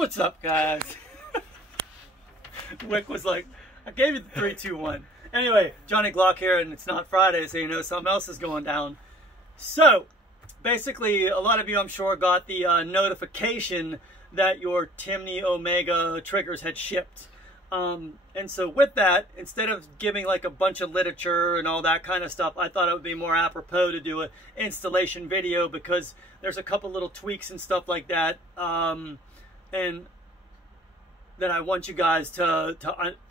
What's up, guys? Wick was like, I gave you the 3, 2, 1. Anyway, Johnny Glock here, and it's not Friday, so you know something else is going down. So, basically, a lot of you, I'm sure, got the notification that your Timney Omega triggers had shipped. And so with that, instead of giving like a bunch of literature and all that kind of stuff, I thought it would be more apropos to do an installation video, because there's a couple little tweaks and stuff like that, and that I want you guys to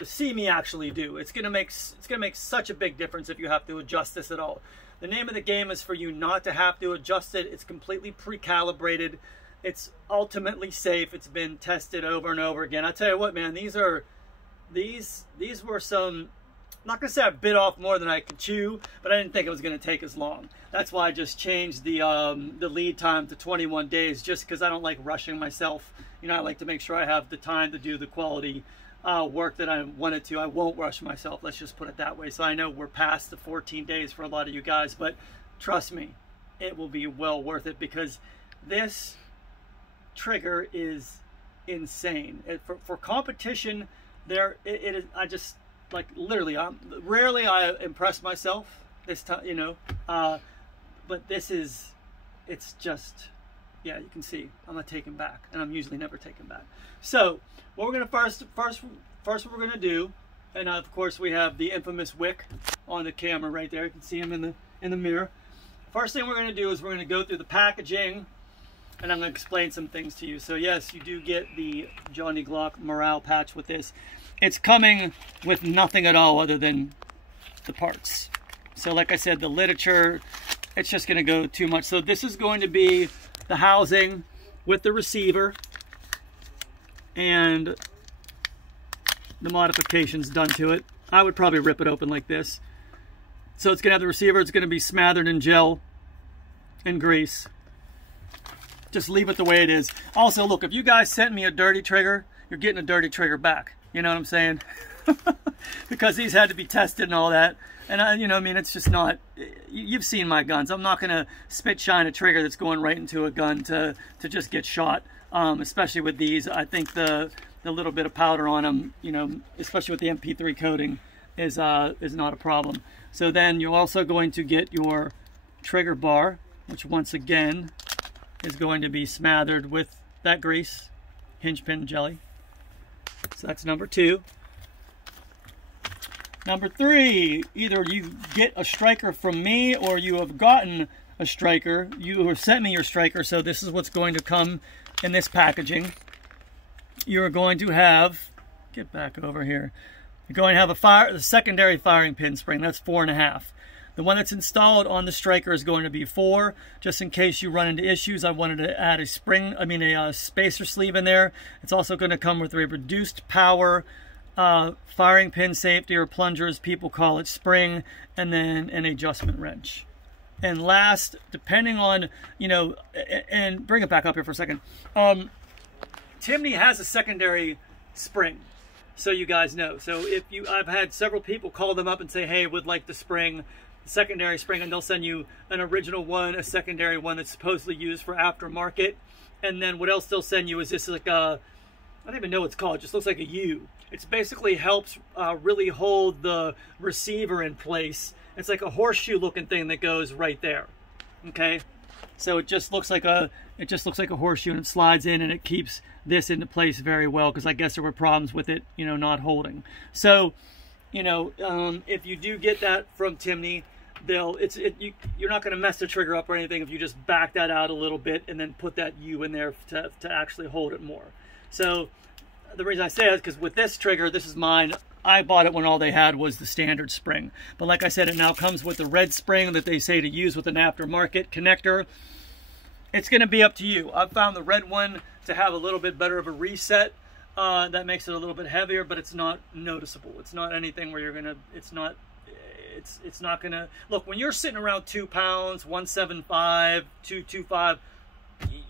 see me actually do. It's gonna make such a big difference if you have to adjust this at all. The name of the game is for you not to have to adjust it. It's completely pre-calibrated. It's ultimately safe. It's been tested over and over again. I tell you what, man, these were some, I'm not gonna say I bit off more than I could chew, but I didn't think it was gonna take as long. That's why I just changed the lead time to 21 days, just because I don't like rushing myself. You know, I like to make sure I have the time to do the quality work that I wanted to. I won't rush myself, let's just put it that way. So I know we're past the 14 days for a lot of you guys, but trust me, it will be well worth it, because this trigger is insane. For competition, it is, I just, like, literally, rarely I impress myself this time, you know, but this is, it's just, yeah, you can see I'm not taken back, and I'm usually never taken back. So what we're gonna first what we're gonna do, and of course we have the infamous Wick on the camera right there. You can see him in the mirror. First thing we're gonna do is we're gonna go through the packaging, and I'm gonna explain some things to you. So yes, you do get the Johnny Glock morale patch with this. It's coming with nothing at all other than the parts. So like I said, the literature, it's just gonna go too much. So this is going to be the housing with the receiver and the modifications done to it. I would probably rip it open like this. So it's gonna have the receiver, it's gonna be smothered in gel and grease. Just leave it the way it is. Also, look, if you guys sent me a dirty trigger, you're getting a dirty trigger back. You know what I'm saying? Because these had to be tested and all that. And you know, I mean, it's just not, you've seen my guns. I'm not gonna spit shine a trigger that's going right into a gun to just get shot. Especially with these, I think the little bit of powder on them, you know, especially with the MP3 coating, is not a problem. So then you're also going to get your trigger bar, which once again is going to be smothered with that grease, hinge pin jelly. So that's number 2. Number 3, either you get a striker from me or you have gotten a striker. You have sent me your striker, so this is what's going to come in this packaging. You're going to have, get back over here, you're going to have a secondary firing pin spring. That's 4.5. The one that's installed on the striker is going to be 4. Just in case you run into issues, I wanted to add a spacer sleeve in there. It's also going to come with a reduced power firing pin safety, or plunger as people call it, spring, and then an adjustment wrench. And last, depending on, you know, and bring it back up here for a second. Timney has a secondary spring, so you guys know. So if you, I've had several people call them up and say, hey, would like the spring, secondary spring, and they'll send you an original one, a secondary one that's supposedly used for aftermarket, and then what else they'll send you is this, like a, I don't even know what it's called, it just looks like a U. It basically helps really hold the receiver in place. It's like a horseshoe looking thing that goes right there. Okay, so it just looks like a horseshoe, and it slides in and it keeps this into place very well, because I guess there were problems with it, you know, not holding. So, you know, if you do get that from Timney, you're not going to mess the trigger up or anything if you just back that out a little bit and then put that U in there to actually hold it more. So the reason I say that is because with this trigger, this is mine. I bought it when all they had was the standard spring. But like I said, it now comes with the red spring that they say to use with an aftermarket connector. It's going to be up to you. I've found the red one to have a little bit better of a reset. That makes it a little bit heavier, but it's not noticeable. It's not anything where you're going to, it's not going to, look, when you're sitting around 2 pounds, 175, 225,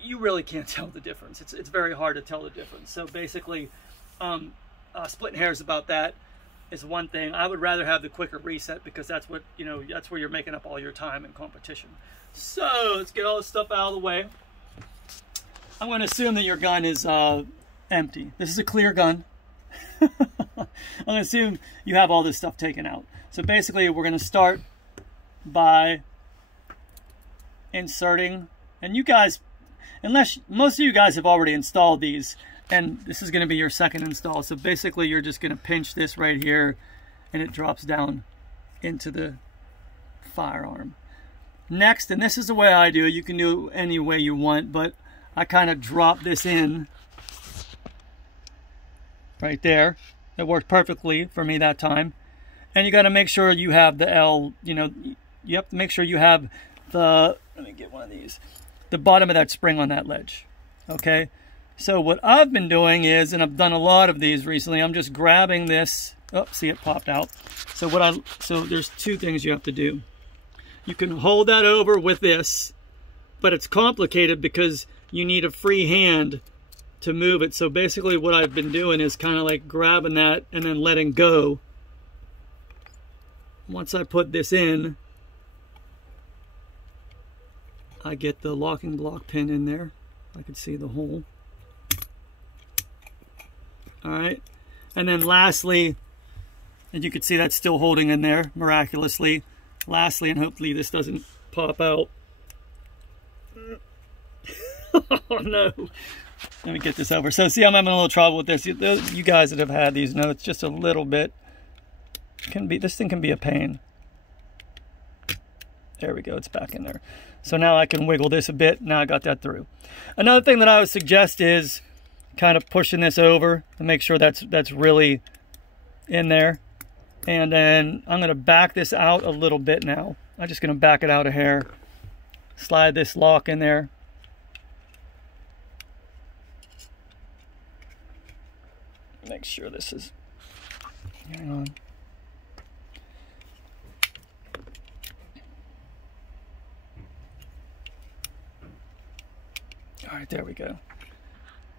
you really can't tell the difference. It's very hard to tell the difference. So basically, splitting hairs about that is one thing. I would rather have the quicker reset, because that's what, you know, that's where you're making up all your time in competition. So let's get all this stuff out of the way. I'm going to assume that your gun is empty. This is a clear gun. I'm going to assume you have all this stuff taken out. So basically we're going to start by inserting, and you guys, unless most of you guys have already installed these, and this is going to be your second install, so basically you're just going to pinch this right here and it drops down into the firearm. Next, and this is the way I do it, you can do it any way you want, but I kind of drop this in right there. It worked perfectly for me that time. And you got to make sure you have the L, you know, you have to make sure you have the, let me get one of these, the bottom of that spring on that ledge. Okay, so what I've been doing is, and I've done a lot of these recently, I'm just grabbing this. Oh, see, it popped out. So there's two things you have to do. You can hold that over with this, but it's complicated because you need a free hand to move it. So basically what I've been doing is kind of like grabbing that and then letting go. Once I put this in, I get the locking block pin in there. I can see the hole. All right, and then lastly, and you can see that's still holding in there miraculously. Lastly, and hopefully this doesn't pop out. Oh no. Let me get this over. So see, I'm having a little trouble with this. You guys that have had these know it's just a little bit, this thing can be a pain. There we go, it's back in there. So now I can wiggle this a bit. Now I got that through. Another thing that I would suggest is kind of pushing this over to make sure that's really in there. And then I'm going to back this out a little bit now. I'm just going to back it out a hair. Slide this lock in there. Make sure this is, hang on. All right, there we go.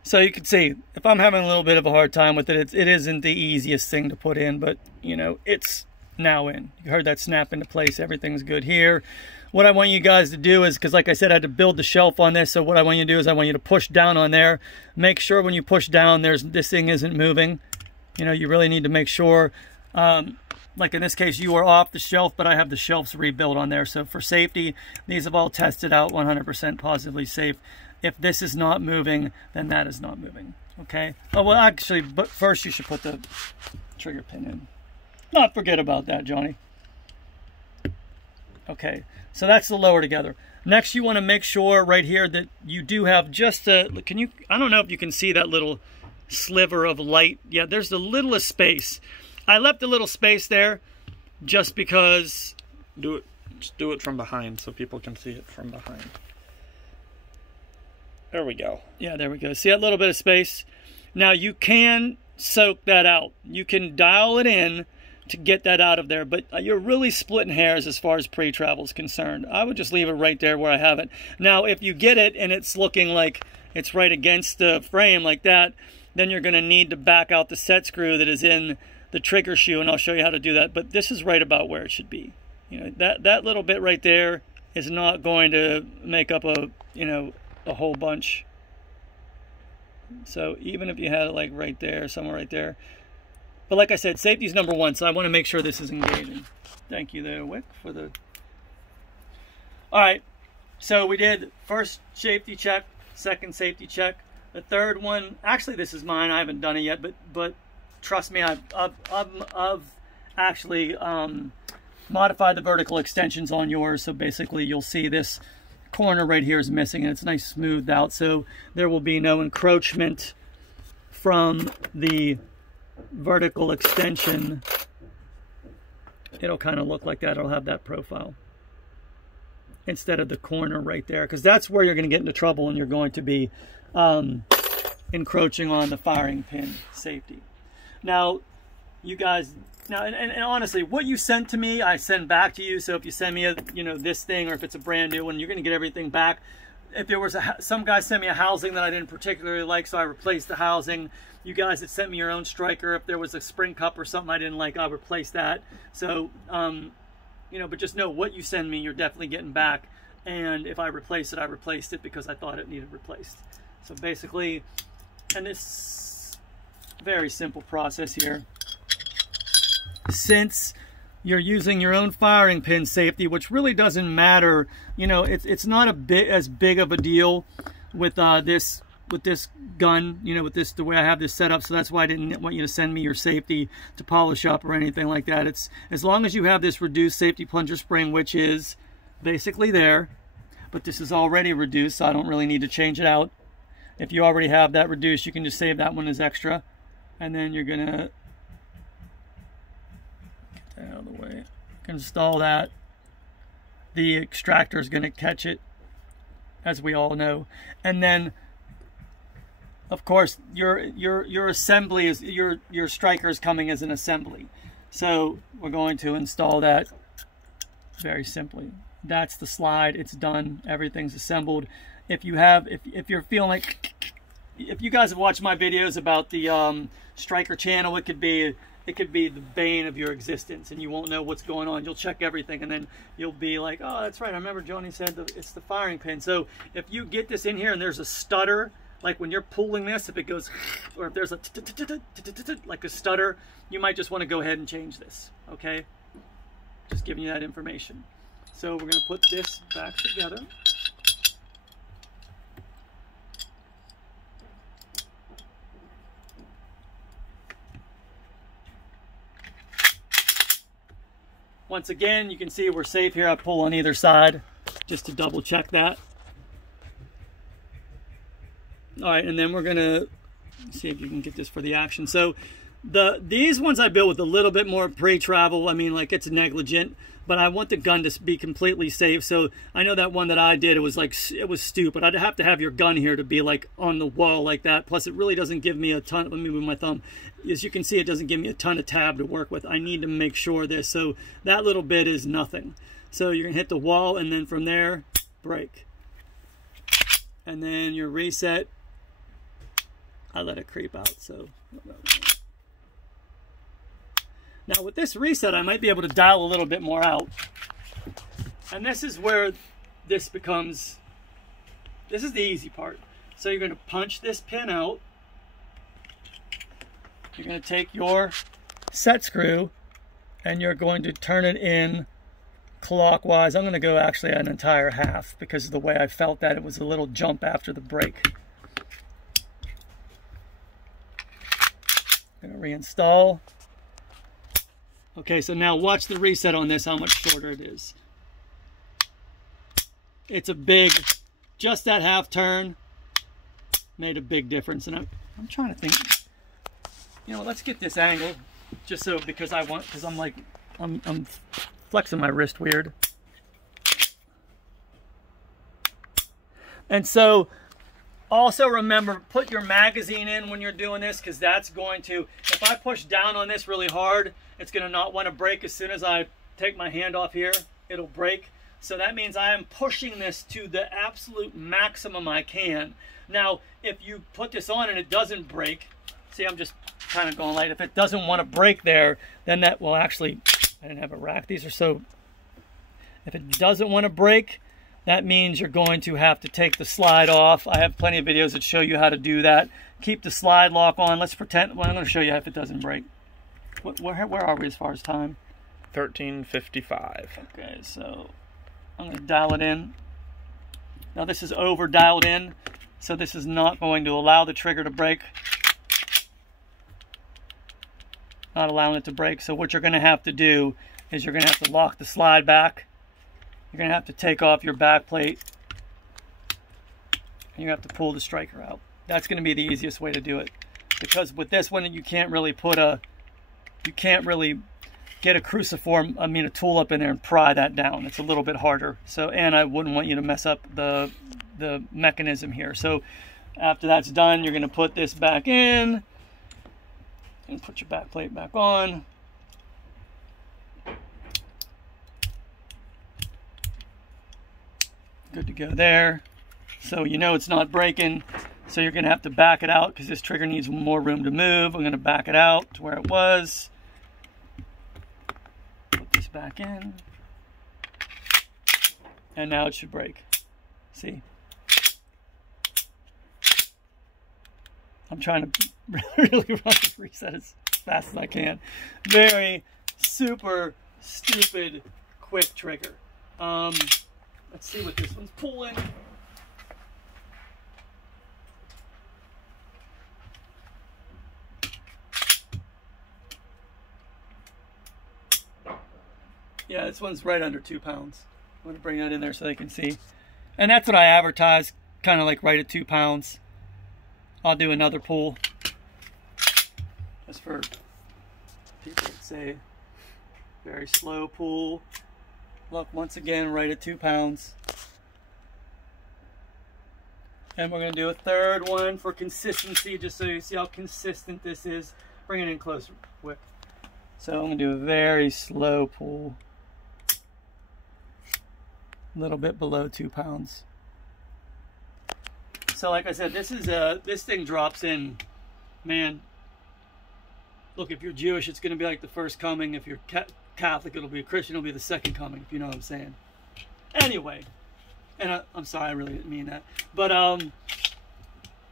So you can see, if I'm having a little bit of a hard time with it, it isn't the easiest thing to put in, but you know, it's now in. You heard that snap into place, everything's good here. What I want you guys to do is, because like I said, I had to build the shelf on this, so what I want you to do is I want you to push down on there. Make sure when you push down, this thing isn't moving. You know, you really need to make sure, like in this case, you are off the shelf, but I have the shelves rebuilt on there. So for safety, these have all tested out 100% positively safe. If this is not moving, then that is not moving, okay? Oh, well, actually, but first you should put the trigger pin in. Not forget about that, Johnny. Okay, so that's the lower together. Next, you want to make sure right here that you do have just a, I don't know if you can see that little sliver of light. Yeah, there's the littlest space. I left a little space there just because. Just do it from behind so people can see it from behind. There we go. Yeah, there we go. See that little bit of space? Now you can soak that out. You can dial it in to get that out of there, but you're really splitting hairs as far as pre-travel is concerned. I would just leave it right there where I have it. Now, if you get it and it's looking like it's right against the frame like that, then you're going to need to back out the set screw that is in the trigger shoe, and I'll show you how to do that. But this is right about where it should be. You know, that little bit right there is not going to make up a whole bunch. So even if you had it like right there, somewhere right there. But like I said, safety is number one, so I want to make sure this is engaging. Thank you there, Wick, for the... All right, so we did first safety check, second safety check. The third one, actually this is mine, I haven't done it yet, but trust me, I've actually modified the vertical extensions on yours, so basically you'll see this corner right here is missing and it's nice smoothed out, so there will be no encroachment from the vertical extension. It'll kind of look like that. It'll have that profile instead of the corner right there, because that's where you're going to get into trouble and you're going to be encroaching on the firing pin safety. Now you guys, and honestly, what you sent to me, I send back to you. So if you send me this thing, or if it's a brand new one, you're going to get everything back. If there was some guy sent me a housing that I didn't particularly like, so I replaced the housing. You guys that sent me your own striker, if there was a spring cup or something I didn't like, I replaced that. So but just know what you send me, you're definitely getting back. And if I replace it, I replaced it because I thought it needed replaced. So basically, And this very simple process here. Since you're using your own firing pin safety, which really doesn't matter, you know, it's not as big of a deal with this gun, you know, with this, the way I have this set up. So that's why I didn't want you to send me your safety to polish up or anything like that. It's as long as you have this reduced safety plunger spring, which is basically there, but this is already reduced, so I don't really need to change it out. If you already have that reduced, you can just save that one as extra. And then you're gonna get that out of the way. Install that. The extractor is gonna catch it, as we all know. And then, of course, your assembly is your striker is coming as an assembly. So we're going to install that very simply. That's the slide. It's done. Everything's assembled. If you have, if you're feeling like, if you guys have watched my videos about the striker channel, it could be the bane of your existence, and you won't know what's going on. You'll check everything, and then you'll be like, oh, that's right. I remember Johnny said it's the firing pin. So if you get this in here and there's a stutter, like when you're pulling this, if it goes, or if there's a like a stutter, you might just want to go ahead and change this. Okay, just giving you that information. So we're going to put this back together. Once again, you can see we're safe here. I pull on either side just to double check that. All right, and then we're going to see if you can get this for the action. So these ones I built with a little bit more pre-travel. I mean, like, it's negligent, but I want the gun to be completely safe. So I know that one that I did, it was stupid. I'd have to have your gun here to be like on the wall like that. Plus, it really doesn't give me a ton. Let me move my thumb. As you can see, it doesn't give me a ton of tab to work with. I need to make sure this. So that little bit is nothing. So you're gonna hit the wall, and then from there, break. And then your reset. I let it creep out. So now with this reset, I might be able to dial a little bit more out. And this is where this becomes, this is the easy part. So you're going to punch this pin out. You're going to take your set screw and you're going to turn it in clockwise. I'm going to go actually an entire half because of the way I felt that it was a little jump after the break. I'm going to reinstall. Okay, so now watch the reset on this, how much shorter it is. It's a big, just that half turn made a big difference. And I'm trying to think, you know, let's get this angle just so, because I'm like, I'm flexing my wrist weird. And so also remember, put your magazine in when you're doing this, because that's going to, if I push down on this really hard, it's going to not want to break. As soon as I take my hand off here, it'll break. So that means I am pushing this to the absolute maximum I can. Now, if you put this on and it doesn't break, see, I'm just kind of going light. If it doesn't want to break there, then that will actually, I didn't have a rack. These are so, if it doesn't want to break, that means you're going to have to take the slide off. I have plenty of videos that show you how to do that. Keep the slide lock on. Let's pretend, well, I'm going to show you if it doesn't break. Where are we as far as time? 13:55. Okay, so I'm going to dial it in. Now this is over dialed in, so this is not going to allow the trigger to break. Not allowing it to break. So what you're going to have to do is you're going to have to lock the slide back. You're going to have to take off your back plate. And you have to pull the striker out. That's going to be the easiest way to do it. Because with this one, you can't really get a cruciform, a tool up in there and pry that down. It's a little bit harder. So, and I wouldn't want you to mess up the mechanism here. So after that's done, you're going to put this back in and put your back plate back on. Good to go there. So you know it's not breaking. So you're going to have to back it out because this trigger needs more room to move. I'm going to back it out to where it was. Put this back in. And now it should break. See? I'm trying to really run this reset as fast as I can. Very super stupid quick trigger. Let's see what this one's pulling. Yeah, this one's right under 2 pounds. I'm going to bring that in there so they can see. And that's what I advertise, kind of like right at 2 pounds. I'll do another pull. Just for people that say very slow pull. Look, once again, right at 2 pounds. And we're going to do a third one for consistency, just so you see how consistent this is. Bring it in closer, quick. So I'm going to do a very slow pull. A little bit below 2 pounds. So like I said, this thing drops in, man. Look, if you're Jewish, it's going to be like the first coming. If you're Catholic, it'll be a Christian, it'll be the second coming, if you know what I'm saying. Anyway, and I'm sorry, I really didn't mean that. But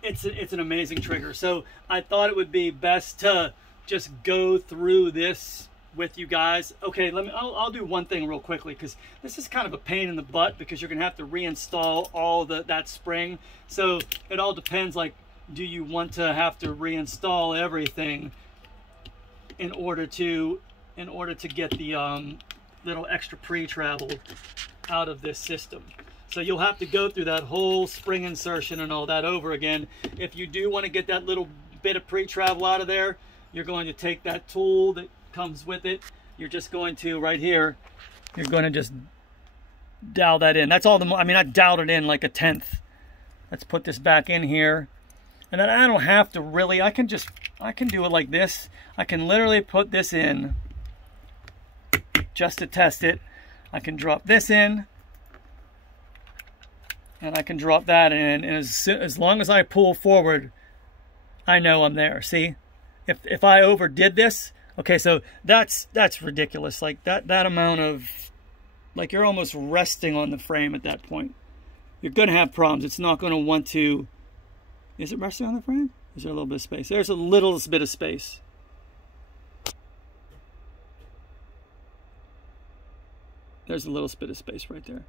it's an amazing trigger. So I thought it would be best to just go through this with you guys. Okay, I'll do one thing real quickly, because this is kind of a pain in the butt, because you're gonna have to reinstall all that spring. So it all depends, like, do you want to have to reinstall everything in order to get the little extra pre-travel out of this system? So you'll have to go through that whole spring insertion and all that over again. If you do want to get that little bit of pre-travel out of there, you're going to take that tool that comes with it. You're just going to, right here, you're going to just dowel that in. That's all I mean, I doweled it in like a 1/10. Let's put this back in here. And then I don't have to really, I can do it like this. I can literally put this in just to test it. I can drop this in, and I can drop that in, and as long as I pull forward, I know I'm there. See? If I overdid this, okay, so that's ridiculous. Like that amount of, like, you're almost resting on the frame at that point. You're gonna have problems. It's not gonna want to. Is it resting on the frame? Is there a little bit of space? There's a little bit of space. There's a little bit of space right there.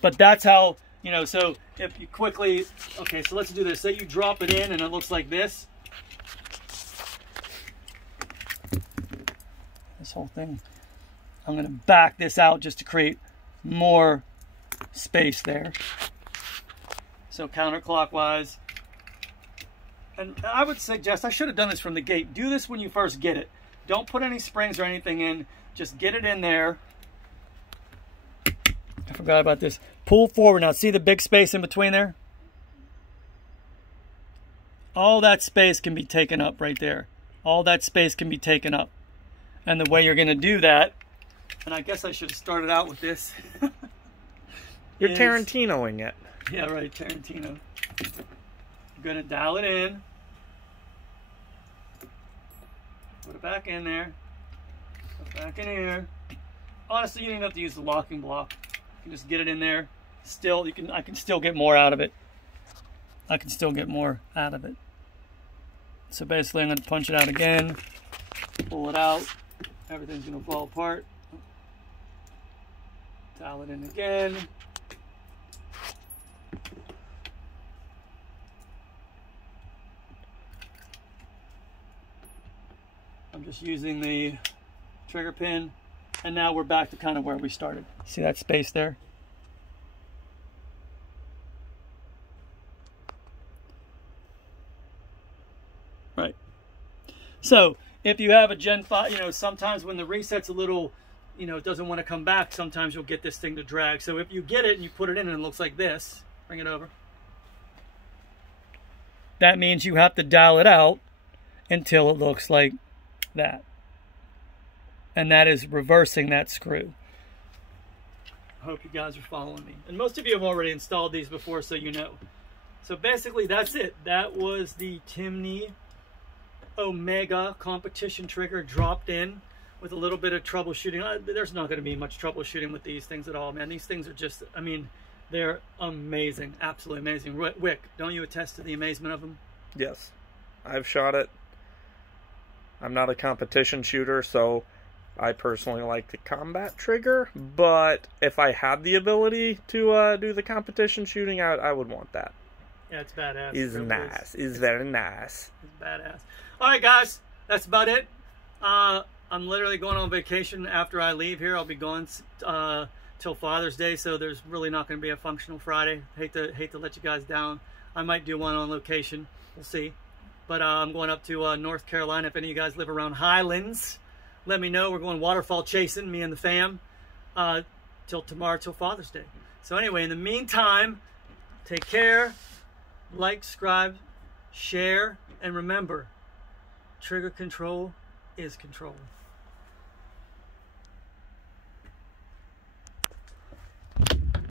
But that's how, you know, so if you quickly, okay, so let's do this. Say you drop it in and it looks like this. This whole thing, I'm going to back this out just to create more space there. So counterclockwise. And I would suggest, I should have done this from the gate. Do this when you first get it. Don't put any springs or anything in. Just get it in there. I forgot about this. Pull forward. Now see the big space in between there? All that space can be taken up right there. All that space can be taken up. And the way you're going to do that, and I guess I should have started out with this. You're Tarantinoing it. Yeah, right, Tarantino. I'm going to dial it in. Put it back in there. Put it back in here. Honestly, you don't even have to use the locking block. You can just get it in there. Still, I can still get more out of it. I can still get more out of it. So basically, I'm going to punch it out again. Pull it out. Everything's going to fall apart. Dial it in again. I'm just using the trigger pin, and now we're back to kind of where we started. See that space there? Right. So if you have a Gen 5, you know, sometimes when the reset's a little, you know, it doesn't want to come back, sometimes you'll get this thing to drag. So if you get it and you put it in and it looks like this, bring it over. That means you have to dial it out until it looks like that. And that is reversing that screw. I hope you guys are following me. And most of you have already installed these before, so you know. So basically that's it. That was the Timney Omega competition trigger dropped in with a little bit of troubleshooting. There's not going to be much troubleshooting with these things at all, man. These things are just, I mean, they're amazing. Absolutely amazing. Wick, don't you attest to the amazement of them? Yes. I've shot it. I'm not a competition shooter, so I personally like the combat trigger, but if I had the ability to do the competition shooting, I would want that. Yeah, it's badass. It's nice. It's very nice. It's badass. All right, guys, that's about it. I'm literally going on vacation after I leave here. I'll be gone till Father's Day, so there's really not going to be a functional Friday. Hate to let you guys down. I might do one on location. We'll see. But I'm going up to North Carolina. If any of you guys live around Highlands, let me know. We're going waterfall chasing, me and the fam, till tomorrow, till Father's Day. So anyway, in the meantime, take care. Like, subscribe, share, and remember, trigger control is control.